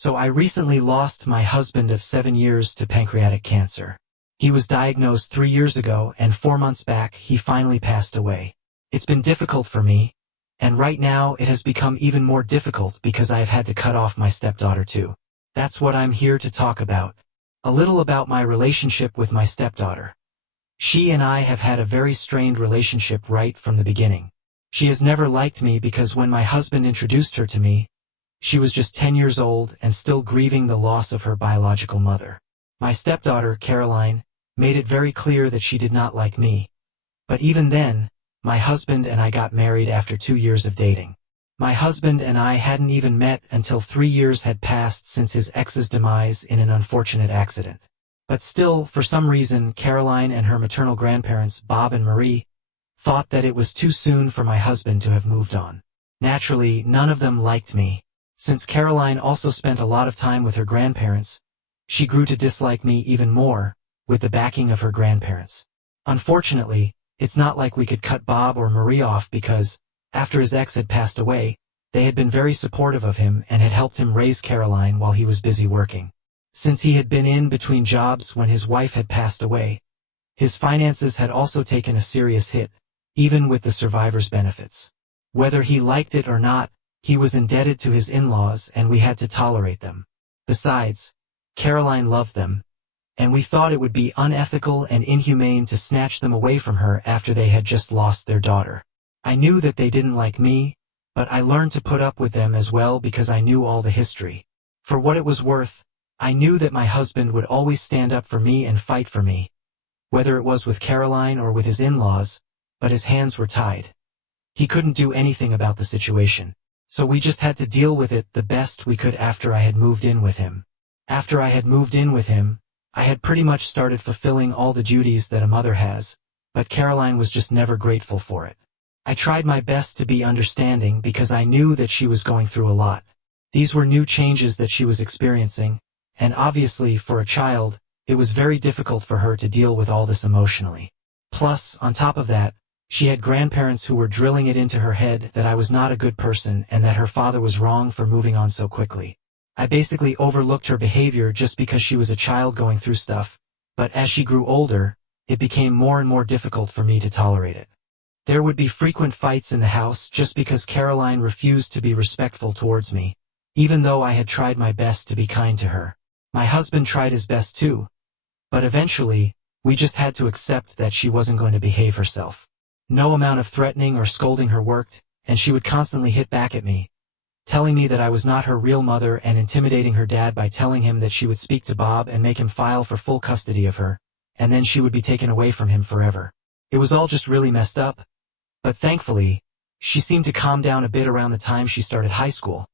So I recently lost my husband of 7 years to pancreatic cancer. He was diagnosed 3 years ago, and 4 months back he finally passed away. It's been difficult for me, and right now it has become even more difficult because I have had to cut off my stepdaughter too. That's what I'm here to talk about. A little about my relationship with my stepdaughter. She and I have had a very strained relationship right from the beginning. She has never liked me because when my husband introduced her to me, she was just 10 years old and still grieving the loss of her biological mother. My stepdaughter, Caroline, made it very clear that she did not like me. But even then, my husband and I got married after 2 years of dating. My husband and I hadn't even met until 3 years had passed since his ex's demise in an unfortunate accident. But still, for some reason, Caroline and her maternal grandparents, Bob and Marie, thought that it was too soon for my husband to have moved on. Naturally, none of them liked me. Since Caroline also spent a lot of time with her grandparents, she grew to dislike me even more, with the backing of her grandparents. Unfortunately, it's not like we could cut Bob or Marie off because, after his ex had passed away, they had been very supportive of him and had helped him raise Caroline while he was busy working. Since he had been in between jobs when his wife had passed away, his finances had also taken a serious hit, even with the survivor's benefits. Whether he liked it or not, he was indebted to his in-laws and we had to tolerate them. Besides, Caroline loved them, and we thought it would be unethical and inhumane to snatch them away from her after they had just lost their daughter. I knew that they didn't like me, but I learned to put up with them as well because I knew all the history. For what it was worth, I knew that my husband would always stand up for me and fight for me, whether it was with Caroline or with his in-laws, but his hands were tied. He couldn't do anything about the situation. So we just had to deal with it the best we could after I had moved in with him. After I had moved in with him, I had pretty much started fulfilling all the duties that a mother has, but Caroline was just never grateful for it. I tried my best to be understanding because I knew that she was going through a lot. These were new changes that she was experiencing, and obviously for a child, it was very difficult for her to deal with all this emotionally. Plus, on top of that, she had grandparents who were drilling it into her head that I was not a good person and that her father was wrong for moving on so quickly. I basically overlooked her behavior just because she was a child going through stuff, but as she grew older, it became more and more difficult for me to tolerate it. There would be frequent fights in the house just because Caroline refused to be respectful towards me, even though I had tried my best to be kind to her. My husband tried his best too, but eventually, we just had to accept that she wasn't going to behave herself. No amount of threatening or scolding her worked, and she would constantly hit back at me, telling me that I was not her real mother and intimidating her dad by telling him that she would speak to Bob and make him file for full custody of her, and then she would be taken away from him forever. It was all just really messed up, but thankfully, she seemed to calm down a bit around the time she started high school,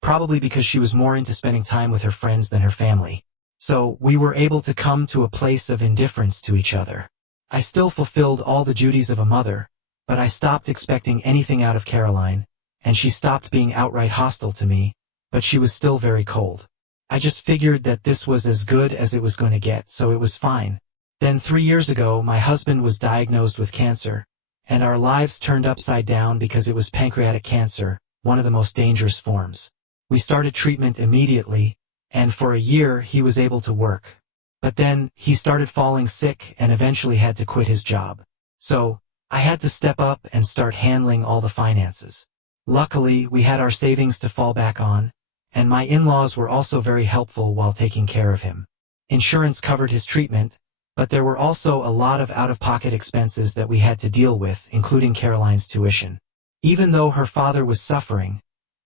probably because she was more into spending time with her friends than her family. So, we were able to come to a place of indifference to each other. I still fulfilled all the duties of a mother, but I stopped expecting anything out of Caroline, and she stopped being outright hostile to me, but she was still very cold. I just figured that this was as good as it was going to get, so it was fine. Then 3 years ago, my husband was diagnosed with cancer, and our lives turned upside down because it was pancreatic cancer, one of the most dangerous forms. We started treatment immediately, and for a year he was able to work. But then, he started falling sick and eventually had to quit his job. So, I had to step up and start handling all the finances. Luckily, we had our savings to fall back on, and my in-laws were also very helpful while taking care of him. Insurance covered his treatment, but there were also a lot of out-of-pocket expenses that we had to deal with, including Caroline's tuition. Even though her father was suffering,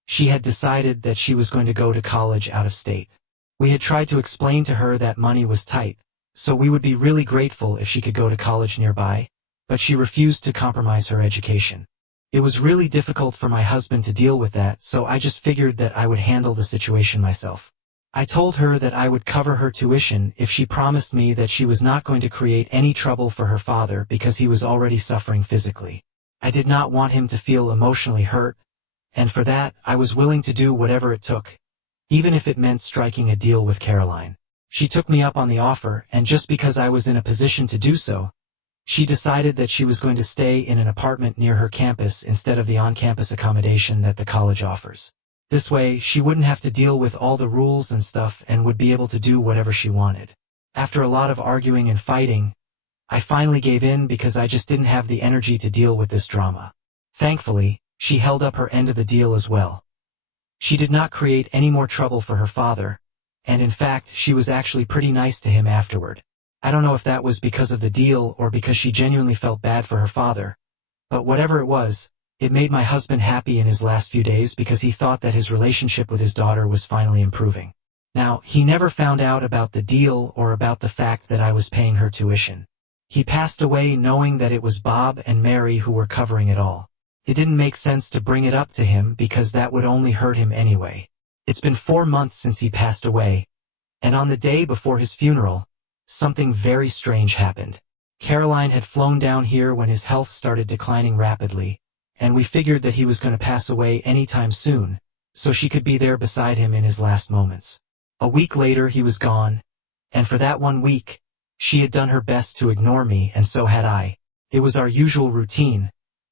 she had decided that she was going to go to college out of state. We had tried to explain to her that money was tight, so we would be really grateful if she could go to college nearby, but she refused to compromise her education. It was really difficult for my husband to deal with that, so I just figured that I would handle the situation myself. I told her that I would cover her tuition if she promised me that she was not going to create any trouble for her father because he was already suffering physically. I did not want him to feel emotionally hurt, and for that, I was willing to do whatever it took, even if it meant striking a deal with Caroline. She took me up on the offer, and just because I was in a position to do so, she decided that she was going to stay in an apartment near her campus instead of the on-campus accommodation that the college offers. This way, she wouldn't have to deal with all the rules and stuff and would be able to do whatever she wanted. After a lot of arguing and fighting, I finally gave in because I just didn't have the energy to deal with this drama. Thankfully, she held up her end of the deal as well. She did not create any more trouble for her father, and in fact, she was actually pretty nice to him afterward. I don't know if that was because of the deal or because she genuinely felt bad for her father, but whatever it was, it made my husband happy in his last few days because he thought that his relationship with his daughter was finally improving. Now, he never found out about the deal or about the fact that I was paying her tuition. He passed away knowing that it was Bob and Mary who were covering it all. It didn't make sense to bring it up to him because that would only hurt him anyway. It's been 4 months since he passed away, and on the day before his funeral, something very strange happened. Caroline had flown down here when his health started declining rapidly, and we figured that he was going to pass away anytime soon, so she could be there beside him in his last moments. A week later he was gone, and for that 1 week, she had done her best to ignore me and so had I. It was our usual routine,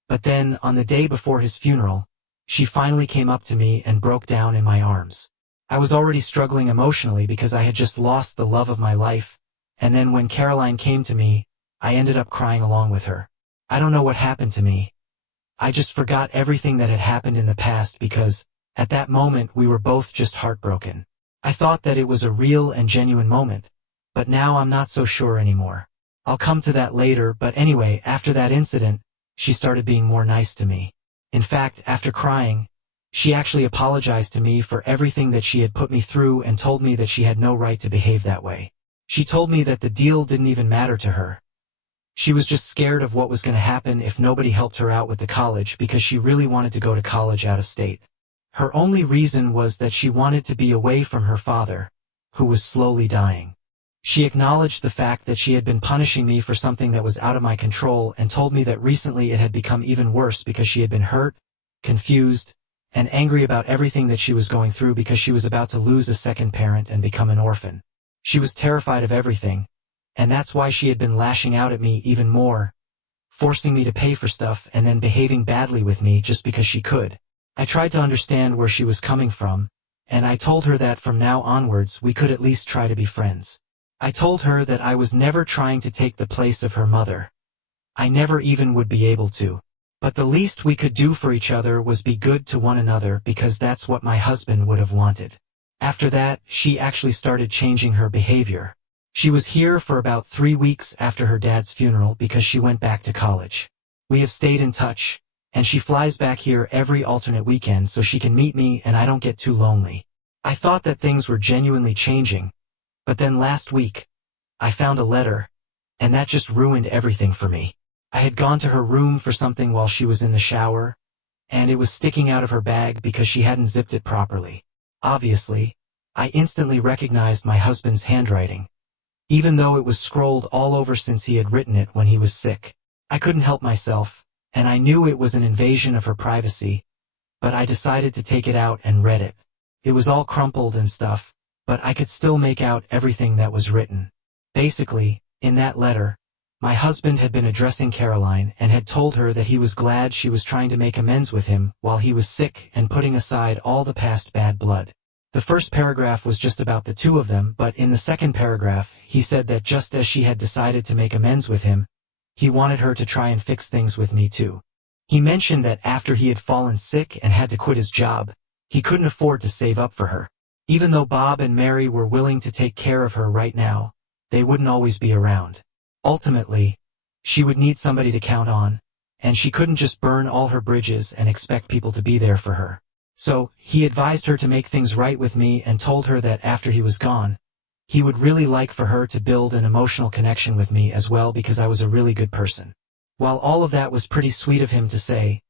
but then, on the day before his funeral, she finally came up to me and broke down in my arms. I was already struggling emotionally because I had just lost the love of my life, and then when Caroline came to me, I ended up crying along with her. I don't know what happened to me. I just forgot everything that had happened in the past because, at that moment we were both just heartbroken. I thought that it was a real and genuine moment, but now I'm not so sure anymore. I'll come to that later, but anyway, after that incident, she started being more nice to me. In fact, after crying, she actually apologized to me for everything that she had put me through and told me that she had no right to behave that way. She told me that the deal didn't even matter to her. She was just scared of what was going to happen if nobody helped her out with the college because she really wanted to go to college out of state. Her only reason was that she wanted to be away from her father, who was slowly dying. She acknowledged the fact that she had been punishing me for something that was out of my control and told me that recently it had become even worse because she had been hurt, confused, and angry about everything that she was going through because she was about to lose a second parent and become an orphan. She was terrified of everything, and that's why she had been lashing out at me even more, forcing me to pay for stuff and then behaving badly with me just because she could. I tried to understand where she was coming from, and I told her that from now onwards we could at least try to be friends. I told her that I was never trying to take the place of her mother. I never even would be able to. But the least we could do for each other was be good to one another because that's what my husband would have wanted. After that, she actually started changing her behavior. She was here for about 3 weeks after her dad's funeral because she went back to college. We have stayed in touch, and she flies back here every alternate weekend so she can meet me and I don't get too lonely. I thought that things were genuinely changing, but then last week, I found a letter, and that just ruined everything for me. I had gone to her room for something while she was in the shower, and it was sticking out of her bag because she hadn't zipped it properly. Obviously, I instantly recognized my husband's handwriting, even though it was scrolled all over since he had written it when he was sick. I couldn't help myself, and I knew it was an invasion of her privacy, but I decided to take it out and read it. It was all crumpled and stuff, but I could still make out everything that was written. Basically, in that letter, my husband had been addressing Caroline and had told her that he was glad she was trying to make amends with him while he was sick and putting aside all the past bad blood. The first paragraph was just about the two of them, but in the second paragraph, he said that just as she had decided to make amends with him, he wanted her to try and fix things with me too. He mentioned that after he had fallen sick and had to quit his job, he couldn't afford to save up for her. Even though Bob and Mary were willing to take care of her right now, they wouldn't always be around. Ultimately, she would need somebody to count on, and she couldn't just burn all her bridges and expect people to be there for her. So, he advised her to make things right with me and told her that after he was gone, he would really like for her to build an emotional connection with me as well because I was a really good person. While all of that was pretty sweet of him to say,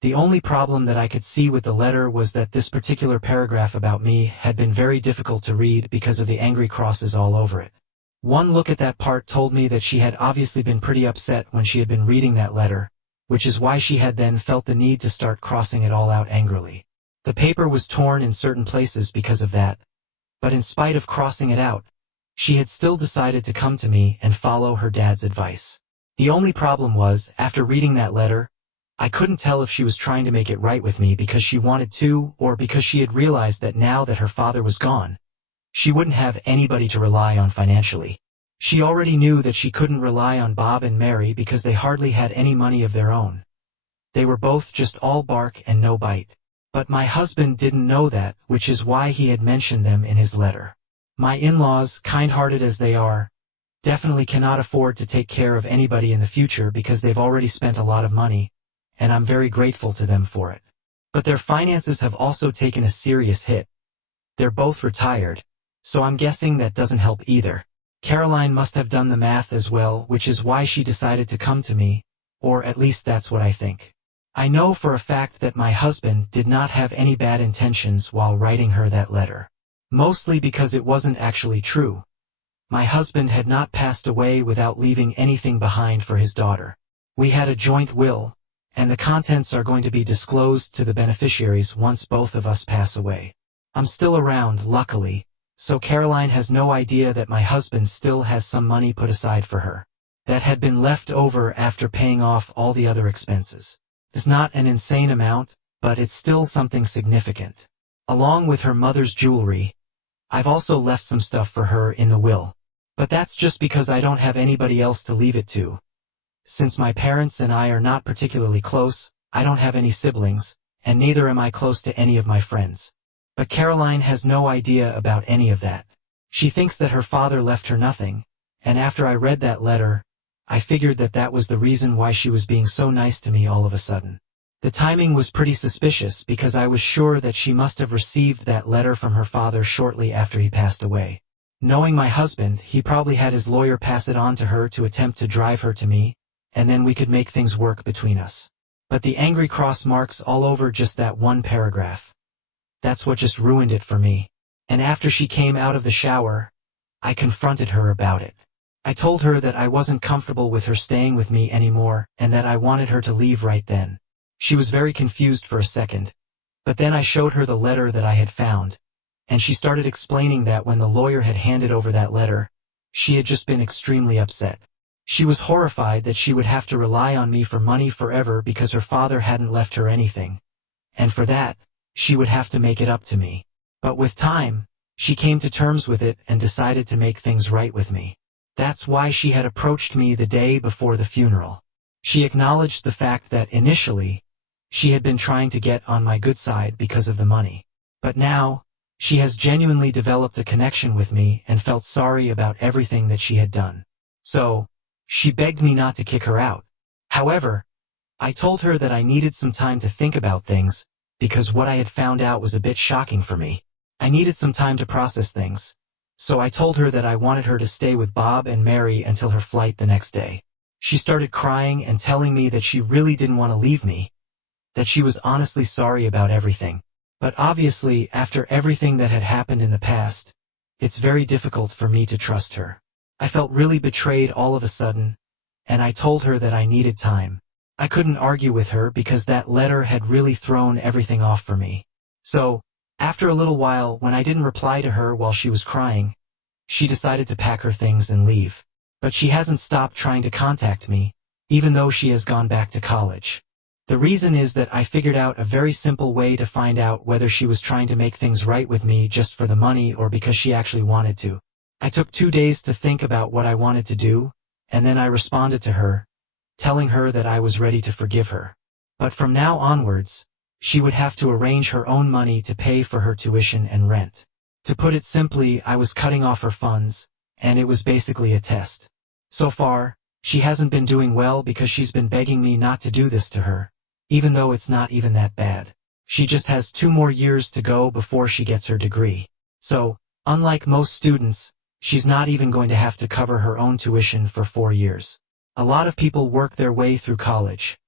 the only problem that I could see with the letter was that this particular paragraph about me had been very difficult to read because of the angry crosses all over it. One look at that part told me that she had obviously been pretty upset when she had been reading that letter, which is why she had then felt the need to start crossing it all out angrily. The paper was torn in certain places because of that, but in spite of crossing it out, she had still decided to come to me and follow her dad's advice. The only problem was, after reading that letter, I couldn't tell if she was trying to make it right with me because she wanted to, or because she had realized that now that her father was gone, she wouldn't have anybody to rely on financially. She already knew that she couldn't rely on Bob and Mary because they hardly had any money of their own. They were both just all bark and no bite. But my husband didn't know that, which is why he had mentioned them in his letter. My in-laws, kind-hearted as they are, definitely cannot afford to take care of anybody in the future because they've already spent a lot of money, and I'm very grateful to them for it. But their finances have also taken a serious hit. They're both retired, so I'm guessing that doesn't help either. Caroline must have done the math as well, which is why she decided to come to me, or at least that's what I think. I know for a fact that my husband did not have any bad intentions while writing her that letter. Mostly because it wasn't actually true. My husband had not passed away without leaving anything behind for his daughter. We had a joint will, and the contents are going to be disclosed to the beneficiaries once both of us pass away. I'm still around, luckily, so Caroline has no idea that my husband still has some money put aside for her. That had been left over after paying off all the other expenses. It's not an insane amount, but it's still something significant. Along with her mother's jewelry, I've also left some stuff for her in the will. But that's just because I don't have anybody else to leave it to. Since my parents and I are not particularly close, I don't have any siblings, and neither am I close to any of my friends. But Caroline has no idea about any of that. She thinks that her father left her nothing, and after I read that letter, I figured that that was the reason why she was being so nice to me all of a sudden. The timing was pretty suspicious because I was sure that she must have received that letter from her father shortly after he passed away. Knowing my husband, he probably had his lawyer pass it on to her to attempt to drive her to me, and then we could make things work between us. But the angry cross marks all over just that one paragraph. That's what just ruined it for me. And after she came out of the shower, I confronted her about it. I told her that I wasn't comfortable with her staying with me anymore and that I wanted her to leave right then. She was very confused for a second, but then I showed her the letter that I had found, and she started explaining that when the lawyer had handed over that letter, she had just been extremely upset. She was horrified that she would have to rely on me for money forever because her father hadn't left her anything, and for that, she would have to make it up to me. But with time, she came to terms with it and decided to make things right with me. That's why she had approached me the day before the funeral. She acknowledged the fact that initially, she had been trying to get on my good side because of the money. But now, she has genuinely developed a connection with me and felt sorry about everything that she had done. So, she begged me not to kick her out. However, I told her that I needed some time to think about things, because what I had found out was a bit shocking for me. I needed some time to process things. So I told her that I wanted her to stay with Bob and Mary until her flight the next day. She started crying and telling me that she really didn't want to leave me, that she was honestly sorry about everything. But obviously, after everything that had happened in the past, it's very difficult for me to trust her. I felt really betrayed all of a sudden, and I told her that I needed time. I couldn't argue with her because that letter had really thrown everything off for me. So, after a little while, when I didn't reply to her while she was crying, she decided to pack her things and leave. But she hasn't stopped trying to contact me, even though she has gone back to college. The reason is that I figured out a very simple way to find out whether she was trying to make things right with me just for the money or because she actually wanted to. I took 2 days to think about what I wanted to do, and then I responded to her, telling her that I was ready to forgive her. But from now onwards, she would have to arrange her own money to pay for her tuition and rent. To put it simply, I was cutting off her funds, and it was basically a test. So far, she hasn't been doing well because she's been begging me not to do this to her, even though it's not even that bad. She just has 2 more years to go before she gets her degree. So, unlike most students, she's not even going to have to cover her own tuition for 4 years. A lot of people work their way through college.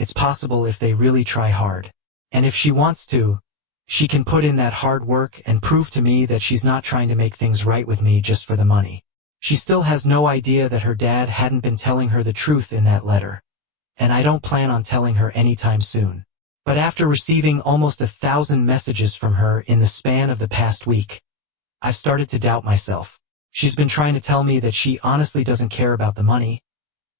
It's possible if they really try hard. And if she wants to, she can put in that hard work and prove to me that she's not trying to make things right with me just for the money. She still has no idea that her dad hadn't been telling her the truth in that letter. And I don't plan on telling her anytime soon. But after receiving almost 1,000 messages from her in the span of the past week, I've started to doubt myself. She's been trying to tell me that she honestly doesn't care about the money,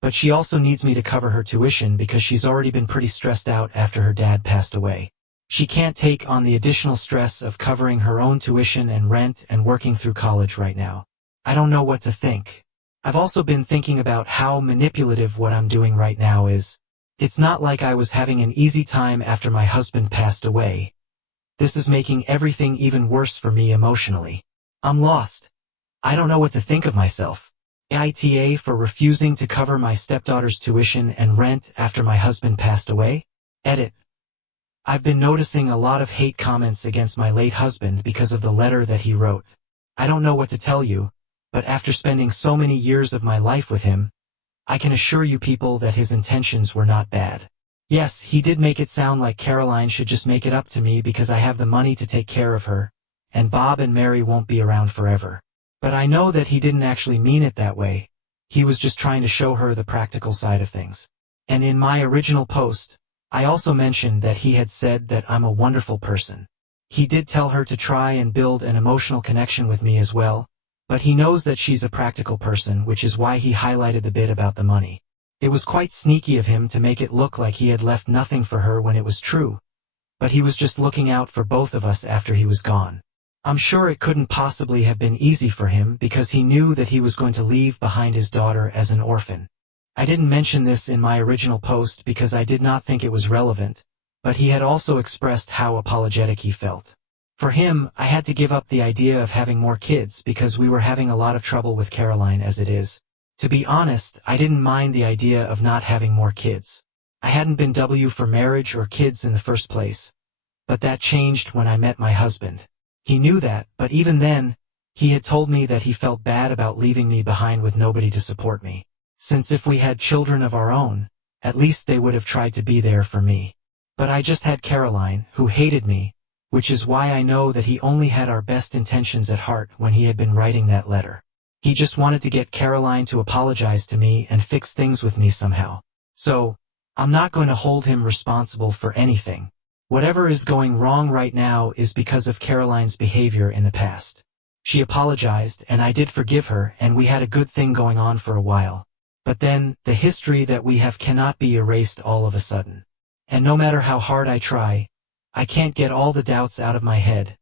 But she also needs me to cover her tuition because she's already been pretty stressed out after her dad passed away. She can't take on the additional stress of covering her own tuition and rent and working through college right now. I don't know what to think. I've also been thinking about how manipulative what I'm doing right now is. It's not like I was having an easy time after my husband passed away. This is making everything even worse for me emotionally. I'm lost. I don't know what to think of myself. ITA for refusing to cover my stepdaughter's tuition and rent after my husband passed away? Edit. I've been noticing a lot of hate comments against my late husband because of the letter that he wrote. I don't know what to tell you, but after spending so many years of my life with him, I can assure you people that his intentions were not bad. Yes, he did make it sound like Caroline should just make it up to me because I have the money to take care of her, and Bob and Mary won't be around forever. But I know that he didn't actually mean it that way. He was just trying to show her the practical side of things. And in my original post, I also mentioned that he had said that I'm a wonderful person. He did tell her to try and build an emotional connection with me as well, but he knows that she's a practical person, which is why he highlighted the bit about the money. It was quite sneaky of him to make it look like he had left nothing for her when it was true, but he was just looking out for both of us after he was gone. I'm sure it couldn't possibly have been easy for him because he knew that he was going to leave behind his daughter as an orphan. I didn't mention this in my original post because I did not think it was relevant, but he had also expressed how apologetic he felt. For him, I had to give up the idea of having more kids because we were having a lot of trouble with Caroline as it is. To be honest, I didn't mind the idea of not having more kids. I hadn't been W for marriage or kids in the first place. But that changed when I met my husband. He knew that, but even then, he had told me that he felt bad about leaving me behind with nobody to support me. Since if we had children of our own, at least they would have tried to be there for me. But I just had Caroline, who hated me, which is why I know that he only had our best intentions at heart when he had been writing that letter. He just wanted to get Caroline to apologize to me and fix things with me somehow. So, I'm not going to hold him responsible for anything. Whatever is going wrong right now is because of Caroline's behavior in the past. She apologized and I did forgive her and we had a good thing going on for a while. But then, the history that we have cannot be erased all of a sudden. And no matter how hard I try, I can't get all the doubts out of my head,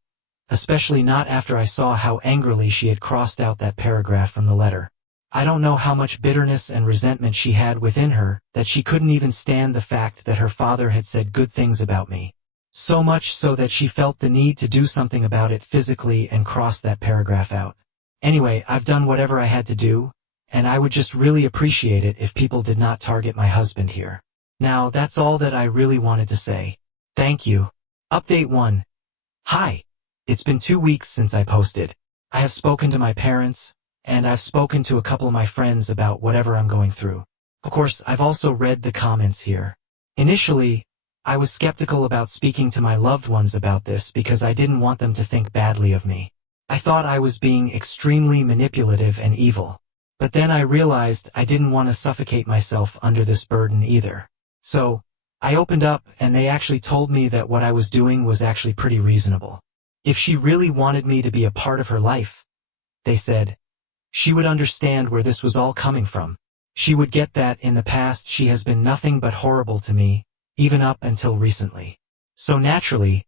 especially not after I saw how angrily she had crossed out that paragraph from the letter. I don't know how much bitterness and resentment she had within her that she couldn't even stand the fact that her father had said good things about me. So much so that she felt the need to do something about it physically and cross that paragraph out. Anyway, I've done whatever I had to do, and I would just really appreciate it if people did not target my husband here. Now, that's all that I really wanted to say. Thank you. Update 1. Hi. It's been 2 weeks since I posted. I have spoken to my parents, and I've spoken to a couple of my friends about whatever I'm going through. Of course, I've also read the comments here. Initially, I was skeptical about speaking to my loved ones about this because I didn't want them to think badly of me. I thought I was being extremely manipulative and evil. But then I realized I didn't want to suffocate myself under this burden either. So, I opened up and they actually told me that what I was doing was actually pretty reasonable. If she really wanted me to be a part of her life, they said, she would understand where this was all coming from. She would get that in the past she has been nothing but horrible to me, even up until recently. So naturally,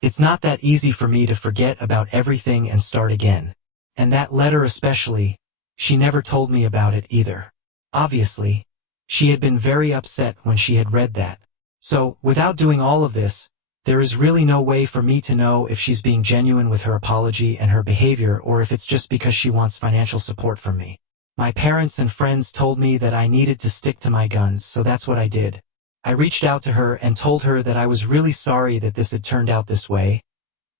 it's not that easy for me to forget about everything and start again. And that letter especially, she never told me about it either. Obviously, she had been very upset when she had read that. So, without doing all of this, there is really no way for me to know if she's being genuine with her apology and her behavior or if it's just because she wants financial support from me. My parents and friends told me that I needed to stick to my guns, so that's what I did. I reached out to her and told her that I was really sorry that this had turned out this way,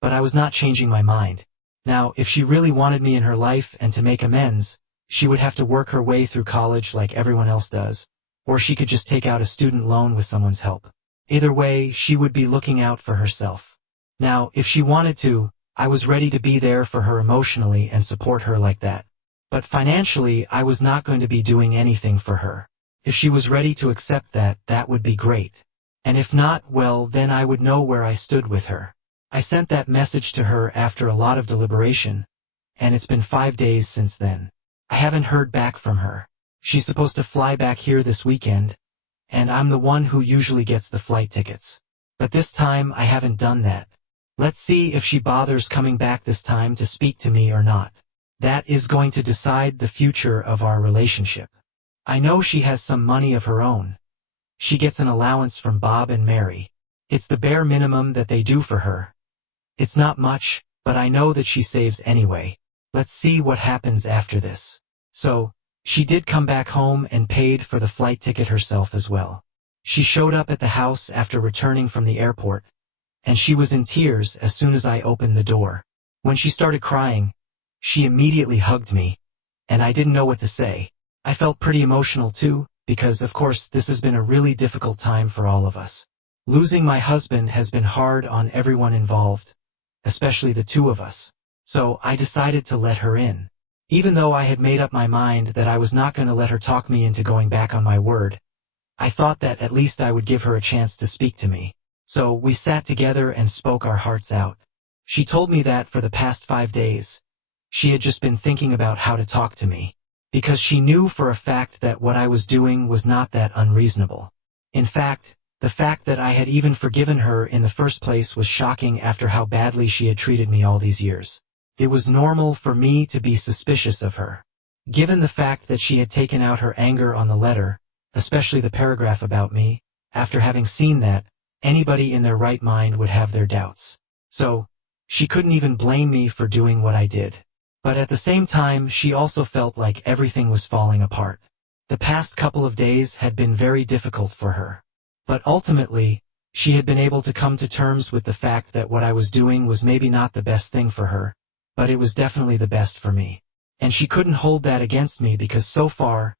but I was not changing my mind. Now, if she really wanted me in her life and to make amends, she would have to work her way through college like everyone else does, or she could just take out a student loan with someone's help. Either way, she would be looking out for herself. Now, if she wanted to, I was ready to be there for her emotionally and support her like that. But financially, I was not going to be doing anything for her. If she was ready to accept that, that would be great. And if not, well, then I would know where I stood with her. I sent that message to her after a lot of deliberation, and it's been 5 days since then. I haven't heard back from her. She's supposed to fly back here this weekend, and I'm the one who usually gets the flight tickets. But this time I haven't done that. Let's see if she bothers coming back this time to speak to me or not. That is going to decide the future of our relationship. I know she has some money of her own. She gets an allowance from Bob and Mary. It's the bare minimum that they do for her. It's not much, but I know that she saves anyway. Let's see what happens after this. So, she did come back home and paid for the flight ticket herself as well. She showed up at the house after returning from the airport, and she was in tears as soon as I opened the door. When she started crying, she immediately hugged me, and I didn't know what to say. I felt pretty emotional too, because of course this has been a really difficult time for all of us. Losing my husband has been hard on everyone involved, especially the two of us. So I decided to let her in. Even though I had made up my mind that I was not going to let her talk me into going back on my word, I thought that at least I would give her a chance to speak to me. So we sat together and spoke our hearts out. She told me that for the past 5 days, she had just been thinking about how to talk to me, because she knew for a fact that what I was doing was not that unreasonable. In fact, the fact that I had even forgiven her in the first place was shocking after how badly she had treated me all these years. It was normal for me to be suspicious of her. Given the fact that she had taken out her anger on the letter, especially the paragraph about me, after having seen that, anybody in their right mind would have their doubts. So, she couldn't even blame me for doing what I did. But at the same time, she also felt like everything was falling apart. The past couple of days had been very difficult for her. But ultimately, she had been able to come to terms with the fact that what I was doing was maybe not the best thing for her, but it was definitely the best for me. And she couldn't hold that against me because so far,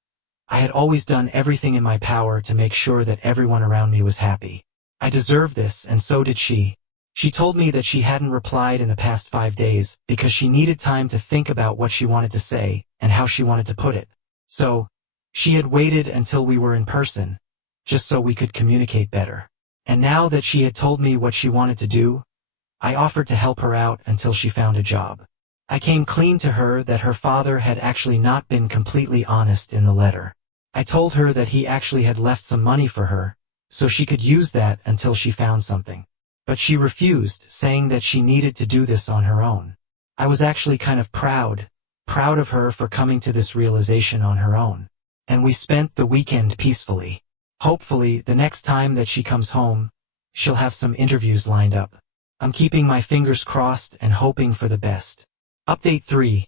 I had always done everything in my power to make sure that everyone around me was happy. I deserved this, and so did she. She told me that she hadn't replied in the past 5 days because she needed time to think about what she wanted to say and how she wanted to put it. So, she had waited until we were in person, just so we could communicate better. And now that she had told me what she wanted to do, I offered to help her out until she found a job. I came clean to her that her father had actually not been completely honest in the letter. I told her that he actually had left some money for her, so she could use that until she found something. But she refused, saying that she needed to do this on her own. I was actually kind of proud of her for coming to this realization on her own. And we spent the weekend peacefully. Hopefully, the next time that she comes home, she'll have some interviews lined up. I'm keeping my fingers crossed and hoping for the best. Update 3.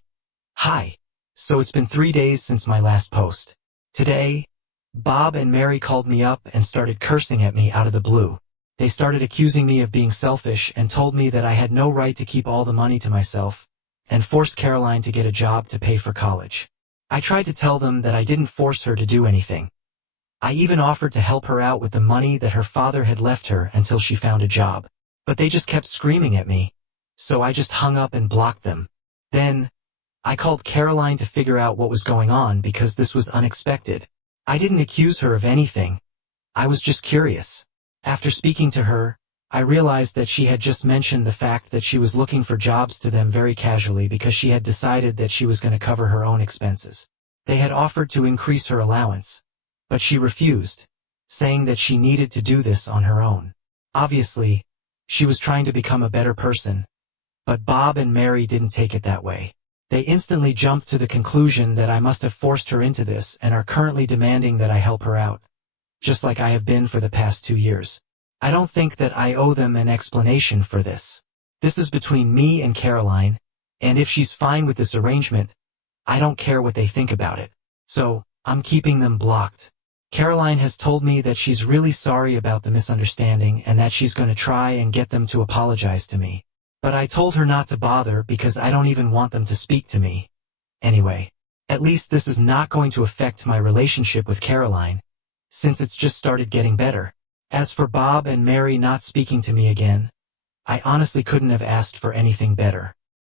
Hi. So it's been 3 days since my last post. Today, Bob and Mary called me up and started cursing at me out of the blue. They started accusing me of being selfish and told me that I had no right to keep all the money to myself, and forced Caroline to get a job to pay for college. I tried to tell them that I didn't force her to do anything. I even offered to help her out with the money that her father had left her until she found a job. But they just kept screaming at me, so I just hung up and blocked them. Then, I called Caroline to figure out what was going on because this was unexpected. I didn't accuse her of anything. I was just curious. After speaking to her, I realized that she had just mentioned the fact that she was looking for jobs to them very casually because she had decided that she was going to cover her own expenses. They had offered to increase her allowance, but she refused, saying that she needed to do this on her own. Obviously, she was trying to become a better person, but Bob and Mary didn't take it that way. They instantly jumped to the conclusion that I must have forced her into this and are currently demanding that I help her out, just like I have been for the past 2 years. I don't think that I owe them an explanation for this. This is between me and Caroline, and if she's fine with this arrangement, I don't care what they think about it. So, I'm keeping them blocked. Caroline has told me that she's really sorry about the misunderstanding and that she's going to try and get them to apologize to me. But I told her not to bother because I don't even want them to speak to me. Anyway, at least this is not going to affect my relationship with Caroline, since it's just started getting better. As for Bob and Mary not speaking to me again, I honestly couldn't have asked for anything better.